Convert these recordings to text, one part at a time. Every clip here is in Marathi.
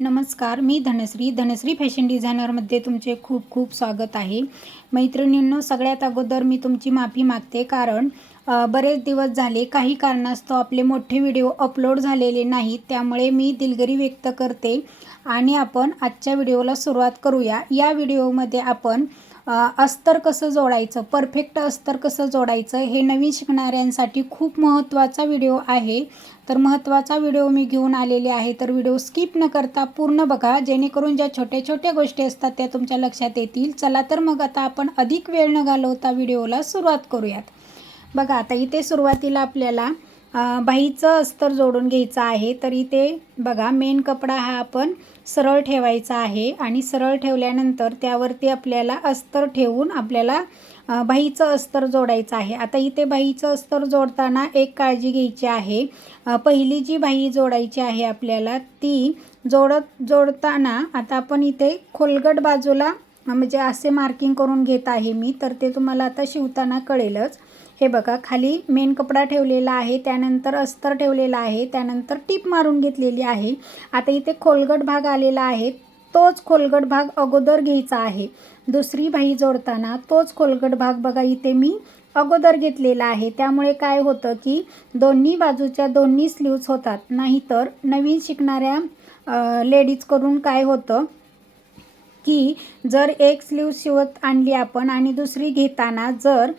नमस्कार मी धनश्री. धनश्री फॅशन डिझायनरमध्ये तुमचे खूप खूप स्वागत आहे. मैत्रिणींनो सगळ्यात अगोदर मी तुमची माफी मागते कारण बरेच दिवस झाले काही कारणास्तव आपले मोठे व्हिडिओ अपलोड झालेले नाहीत त्यामुळे मी दिलगिरी व्यक्त करते आणि आपण आजच्या व्हिडिओला सुरुवात करूया. या व्हिडिओमध्ये आपण अस्तर कसं जोडायचं परफेक्ट अस्तर कसं जोडायचं हे नवीन शिकणाऱ्यांसाठी खूप महत्त्वाचा व्हिडिओ आहे. तर महत्त्वाचा व्हिडिओ मी घेऊन आलेले आहे तर व्हिडिओ स्किप न करता पूर्ण बघा जेणेकरून ज्या छोट्या छोट्या गोष्टी असतात त्या तुमच्या लक्षात येतील. चला तर मग आता आपण अधिक वेळ न घालवता व्हिडिओला सुरुवात करूयात. बघा आता इथे सुरुवातीला आपल्याला अ, बाहीचं अस्तर जोडून घ्यायचं आहे. तर इथे बघा मेन कपडा हा आपण सरळ ठेवायचा आहे आणि सरळ ठेवल्यानंतर त्यावरती आपल्याला अस्तर ठेवून आपल्याला अ, बाहीचं अस्तर जोडायचं आहे. आता इथे बाहीचं अस्तर जोडताना एक काळजी घ्यायची आहे. पहिली जी बाही जोडायची आहे आपल्याला ती जोडत जोडताना आता आपण इथे खोलगट बाजूला म्हणजे असे मार्किंग करून घेत आहे मी तर ते तुम्हाला आता शिवताना कळेलच. हे बघा खाली मेन कपडा ठेवलेला आहे त्यानंतर अस्तर ठेवलेला आहे त्यानंतर टीप मारून घेतलेली आहे. आता इथे खोलगट भाग आलेला आहे तोच खोलगट भाग अगोदर घ्यायचा आहे. दुसरी भाई जोडताना तोच खोलगट भाग बघा इथे मी अगोदर घेतलेला आहे. त्यामुळे काय होतं की दोन्ही बाजूच्या दोन्ही स्लीव्ज होतात. नाहीतर नवीन शिकणाऱ्या लेडीजकडून काय होतं की जर एक स्लीव शिवत आणली आपण आणि दुसरी घेताना जर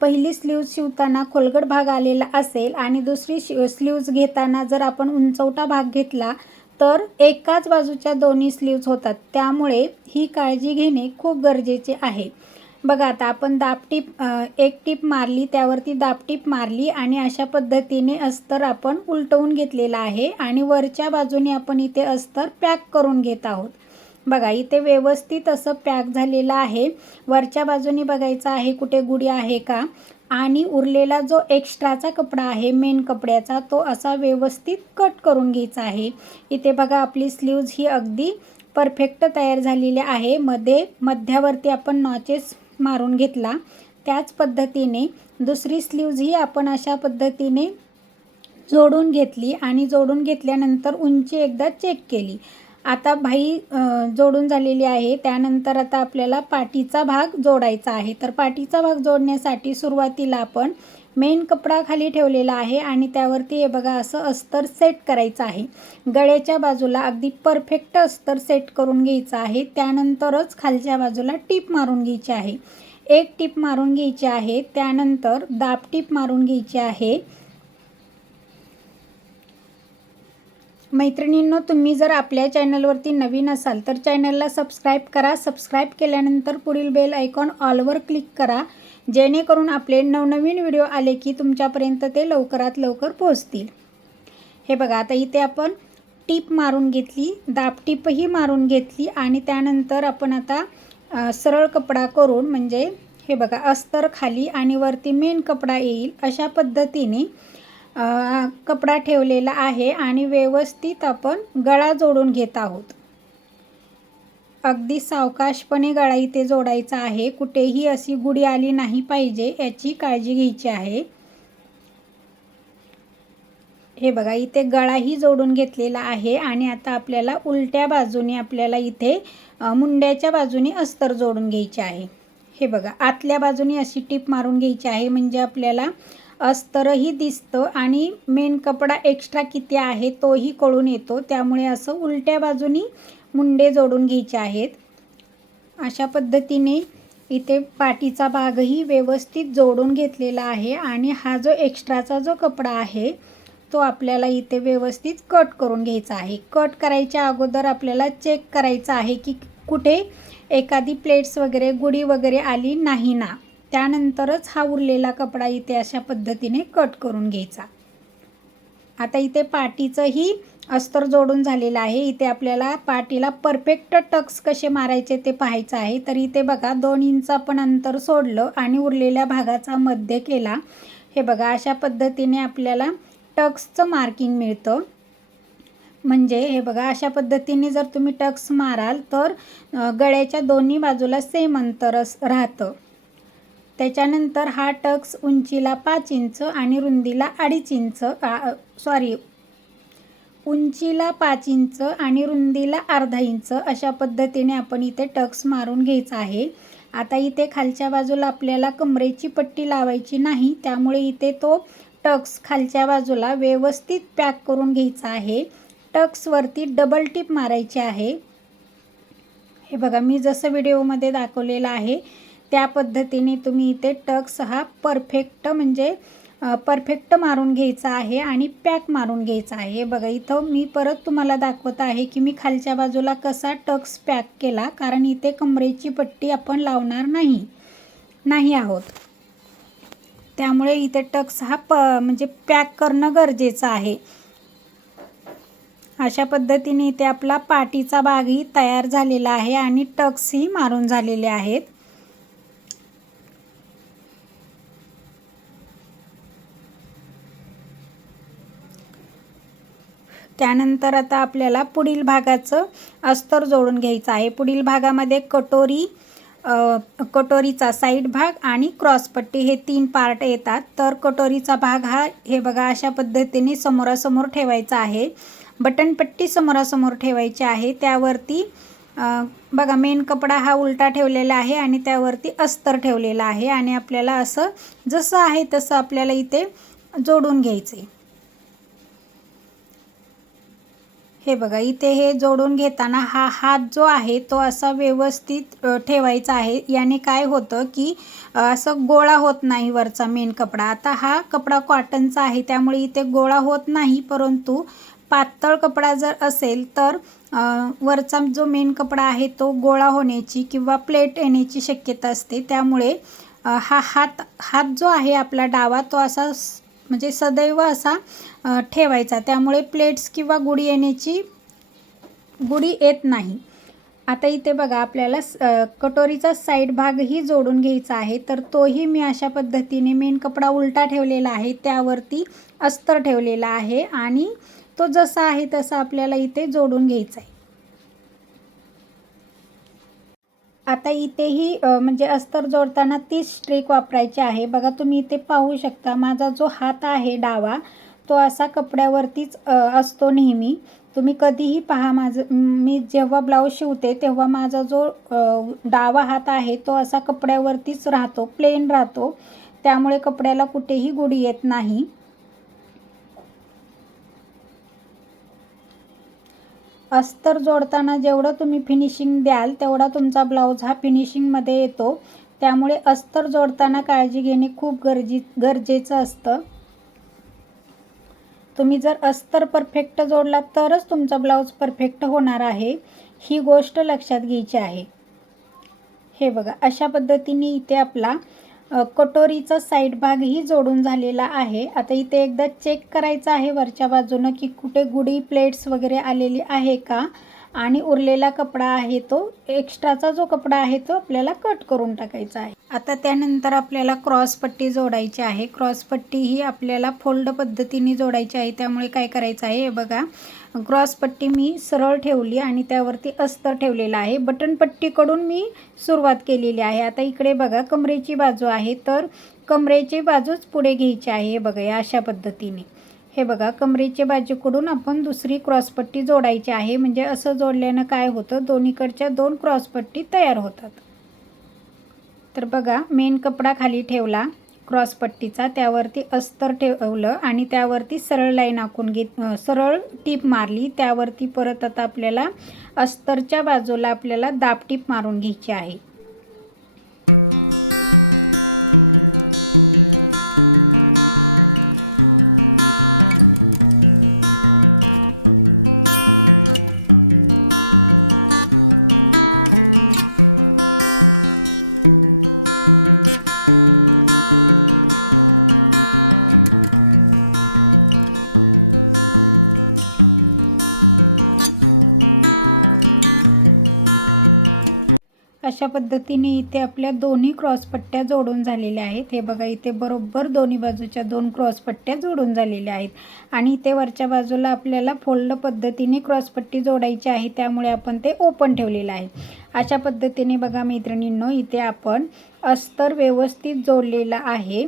पहिली स्लीव शिवताना खोलगट भाग आलेला असेल आणि दुसरी शि स्लीव्ज घेताना जर आपण उंचवटा भाग घेतला तर एकाच बाजूच्या दोन्ही स्लीव्ज होतात. त्यामुळे ही काळजी घेणे खूप गरजेचे आहे. बघा आता आपण दापटीप एक टीप मारली त्यावरती दापटीप मारली आणि अशा पद्धतीने अस्तर आपण उलटवून घेतलेला आहे आणि वरच्या बाजूने आपण इथे अस्तर पॅक करून घेत आहोत. बघा इथे व्यवस्थित असं पॅक झालेलं आहे. वरच्या बाजूने बघायचं आहे कुठे गुडी आहे का. आणि उरलेला जो एक्स्ट्राचा कपडा आहे मेन कपड्याचा तो असा व्यवस्थित कट करून घ्यायचा आहे. इथे बघा आपली स्लीव्ज ही अगदी परफेक्ट तयार झालेली आहे. मध्ये मध्यावरती आपण नॉचेस मारून घेतला. त्याच पद्धतीने दुसरी स्लीव्ज ही आपण अशा पद्धतीने जोडून घेतली आणि जोडून घेतल्यानंतर उंची एकदा चेक केली. आता भाई जोडून झालेली आहे. त्यानंतर आता आपल्याला पाठीचा भाग जोडायचा आहे. तर पाठीचा भाग जोडण्यासाठी सुरुवातीला आपण मेन कपडा खाली ठेवलेला आहे आणि त्यावरती हे बघा असं अस्तर सेट करायचं आहे. गळ्याच्या बाजूला अगदी परफेक्ट अस्तर सेट करून घ्यायचं आहे. त्यानंतरच खालच्या बाजूला टीप मारून घ्यायची आहे. एक टीप मारून घ्यायची आहे. त्यानंतर दाब टीप मारून घ्यायची आहे. मैत्रिणींनो तुम्ही जर आपल्या चॅनलवरती नवीन असाल तर चॅनलला सबस्क्राईब करा. सबस्क्राईब केल्यानंतर पुढील बेल आयकॉन ऑलवर क्लिक करा जेणेकरून आपले नवनवीन व्हिडिओ आले की तुमच्यापर्यंत ते लवकरात लवकर पोहोचतील. हे बघा आता इथे आपण टीप मारून घेतली दाब टीपही मारून घेतली आणि त्यानंतर आपण आता सरळ कपडा करून म्हणजे हे बघा अस्तर खाली आणि वरती मेन कपडा येईल अशा पद्धतीने कपडा ठेवलेला आहे आणि व्यवस्थित आपण गळा जोडून घेत आहोत. अगदी सावकाशपणे गळा इथे जोडायचा आहे. कुठेही अशी गुढी आली नाही पाहिजे याची काळजी घ्यायची आहे. हे बघा इथे गळाही जोडून घेतलेला आहे आणि आता आपल्याला उलट्या बाजूने आपल्याला इथे मुंड्याच्या बाजूने अस्तर जोडून घ्यायचे आहे. हे बघा आतल्या बाजूने अशी टीप मारून घ्यायची आहे. म्हणजे आपल्याला अस्तरही दिसतं आणि मेन कपडा एक्स्ट्रा किती आहे तोही कळून येतो. त्यामुळे असं उलट्या बाजूनी मुंडे जोडून घ्यायचे आहेत. अशा पद्धतीने इथे पाठीचा भागही व्यवस्थित जोडून घेतलेला आहे आणि हा जो एक्स्ट्राचा जो कपडा आहे तो आपल्याला इथे व्यवस्थित कट करून घ्यायचा आहे. कट करायच्या अगोदर आपल्याला चेक करायचं आहे की कुठे एखादी प्लेट्स वगैरे गुढी वगैरे आली नाही ना. त्यानंतरच हा उरलेला कपडा इथे अशा पद्धतीने कट करून घ्यायचा. आता इथे पाठीचंही अस्तर जोडून झालेलं आहे. इथे आपल्याला पाठीला परफेक्ट टक्स कसे मारायचे ते पाहायचं आहे. तर इथे बघा दोन इंच आपण अंतर सोडलं आणि उरलेल्या भागाचा मध्य केला. हे बघा अशा पद्धतीने आपल्याला टक्सचं मार्किंग मिळतं. म्हणजे हे बघा अशा पद्धतीने जर तुम्ही टक्स माराल तर गळ्याच्या दोन्ही बाजूला सेम अंतर राहतं. त्याच्यानंतर हा टक्स उंचीला पाच इंच आणि रुंदीला अडीच इंच सॉरी उंचीला पाच इंच आणि रुंदीला अर्धा इंच अशा पद्धतीने आपण इथे टक्स मारून घ्यायचा आहे. आता इथे खालच्या बाजूला आपल्याला कमरेची पट्टी लावायची नाही त्यामुळे इथे तो टक्स खालच्या बाजूला व्यवस्थित पॅक करून घ्यायचा आहे. टक्सवरती डबल टिप मारायची आहे. हे बघा मी जसं व्हिडिओमध्ये दाखवलेलं आहे त्या पद्धतीने तुम्ही इथे टक्स हा परफेक्ट म्हणजे परफेक्ट मारून घ्यायचा आहे आणि पॅक मारून घ्यायचा आहे. बघा इथं मी परत तुम्हाला दाखवत आहे की मी खालच्या बाजूला कसा टक्स पॅक केला कारण इथे कमरेची पट्टी आपण लावणार नाही नाही आहोत. त्यामुळे इथे टक्स हा प म्हणजे पॅक करणं गरजेचं आहे. अशा पद्धतीने इथे आपला पाठीचा भागही तयार झालेला आहे आणि टक्सही मारून झालेले आहेत. त्यानंतर आता आपल्याला पुढील भागाचं अस्तर जोडून घ्यायचं आहे. पुढील भागामध्ये कटोरी कटोरीचा साईड भाग आणि क्रॉसपट्टी हे तीन पार्ट येतात. तर कटोरीचा भाग हा हे बघा अशा पद्धतीने समोरासमोर ठेवायचा आहे. बटनपट्टी समोरासमोर ठेवायची आहे. त्यावरती बघा मेन कपडा हा उलटा ठेवलेला आहे आणि त्यावरती अस्तर ठेवलेला आहे. आणि आपल्याला असं जसं आहे तसं आपल्याला इथे जोडून घ्यायचं आहे हे बघा इथे हे जोडून घेताना हा हात जो आहे तो असा व्यवस्थित ठेवायचा आहे. याने काय होतं की असं गोळा होत नाही वरचा मेन कपडा. आता हा कपडा कॉटनचा आहे त्यामुळे इथे गोळा होत नाही परंतु पातळ कपडा जर असेल तर वरचा जो मेन कपडा आहे तो गोळा होण्याची किंवा प्लेट येण्याची शक्यता असते. त्यामुळे हा हात हात जो आहे आपला डावा तो असा म्हणजे सदैव असा ठेवायचा. त्यामुळे प्लेट्स किंवा गुढी येण्याची गुढी येत नाही. आता इथे बघा आपल्याला कटोरीचा साईड भागही जोडून घ्यायचा आहे. तर तोही मी अशा पद्धतीने मेन कपडा उलटा ठेवलेला आहे. त्यावरती अस्तर ठेवलेला आहे. आणि तो जसा आहे तसा आपल्याला इथे जोडून घ्यायचा आहे. आता इथेही म्हणजे अस्तर जोडताना तीच स्ट्रीक वापरायची आहे. बघा तुम्ही इथे पाहू शकता माझा जो हात आहे डावा तो असा कपड्यावरतीच असतो नेहमी. तुम्ही कधीही पहा माझं मी जेव्हा ब्लाऊज शिवते तेव्हा माझा जो डावा हात आहे तो असा कपड्यावरतीच राहतो प्लेन राहतो. त्यामुळे कपड्याला कुठेही गुढी येत नाही. अस्तर जोडताना जेवढं तुम्ही फिनिशिंग द्याल तेवढा तुमचा ब्लाऊज हा फिनिशिंगमध्ये येतो. त्यामुळे अस्तर जोडताना काळजी घेणे खूप गरजे गरजेचं असतं. तुम्ही जर अस्तर परफेक्ट जोडला तरच तुमचा ब्लाऊज परफेक्ट होणार आहे. ही गोष्ट लक्षात घ्यायची आहे. हे बघा अशा पद्धतीने इथे आपला कटोरीचा साईड भागही जोडून झालेला आहे. आता इथे एकदा चेक करायचं आहे वरच्या बाजूनं की कुठे गुडी प्लेट्स वगैरे आलेली आहे का? आणि उरलेला कपडा आहे तो एक्स्ट्राचा जो कपडा आहे तो आपल्याला कट करून टाकायचा आहे. आता त्यानंतर आपल्याला क्रॉसपट्टी जोडायची आहे. क्रॉसपट्टी ही आपल्याला फोल्ड पद्धतीने जोडायची आहे. त्यामुळे काय करायचं आहे? बघा. क्रॉसपट्टी मी सरळ ठेवली आणि त्यावरती अस्तर ठेवलेलं आहे. बटनपट्टीकडून मी सुरुवात केलेली आहे. आता इकडे बघा कमरेची बाजू आहे. तर कमरेची बाजूच पुढे घ्यायची आहे. बघा या अशा पद्धतीने. हे बघा कमरेच्या बाजूकडून आपण दुसरी क्रॉसपट्टी जोडायची आहे. म्हणजे असं जोडल्यानं काय होतं? दोन्हीकडच्या दोन क्रॉसपट्टी तयार होतात. तर बघा मेन कपडा खाली ठेवला क्रॉसपट्टीचा त्यावरती अस्तर ठेवलं आणि त्यावरती सरळ लाईन आखून घेत सरळ टीप मारली. त्यावरती परत आता आपल्याला अस्तरच्या बाजूला आपल्याला दाब टीप मारून घ्यायची आहे. अशा पद्धतीने इथे आपल्या दोन्ही क्रॉसपट्ट्या जोडून झालेल्या आहेत. हे बघा इथे बरोबर दोन्ही बाजूच्या दोन क्रॉसपट्ट्या जोडून झालेल्या आहेत. आणि इथे वरच्या बाजूला आपल्याला फोल्ड पद्धतीने क्रॉसपट्टी जोडायची आहे त्यामुळे आपण ते ओपन ठेवलेलं आहे. अशा पद्धतीने बघा मैत्रिणींनो इथे आपण अस्तर व्यवस्थित जोडलेलं आहे.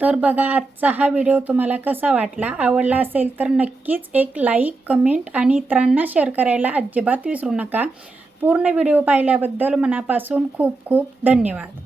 तर बघा आजचा हा व्हिडिओ तुम्हाला कसा वाटला? आवडला असेल तर नक्कीच एक लाईक कमेंट आणि इतरांना शेअर करायला अजिबात विसरू नका. पूर्ण व्हिडिओ पाहिल्याबद्दल मनापासून खूप खूप धन्यवाद.